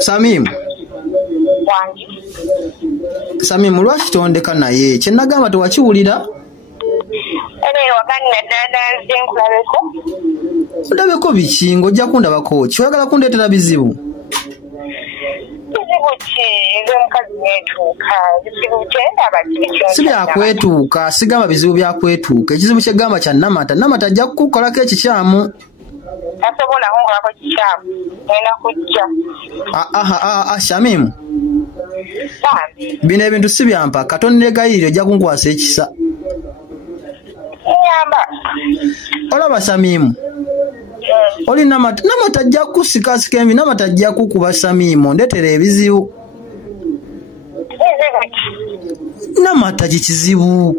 Samimu. Wangi. Samimu lwaki tondeka naye kye nagamba tewakiwulira? Wagani dada nze nkulabeko. Ndabeko biki ng'ojja kundabako ki? Oyagala kundeetera bizibu? Bizibu ki? Nze mukazi neetuuka. Bizibu kye ndaba kiri. Si byakwetuuka, sigamba bizibu byakwetuuka. Ekizibu kye gamba kya Namata. Namata ajja kukukolako ekikyamu. Tasobola kunkolako kikyamu. Ngenda kujja. Samimu. Bino ebintu si byampa. Katonda negayirira ojja kunkwasa ekisa. Olaba Samimu. Oli Namata. Namata ajja kusikasika envi. Namata ajja kukuba Samimu. Ndeetera ebizibu. Namata kikizibu.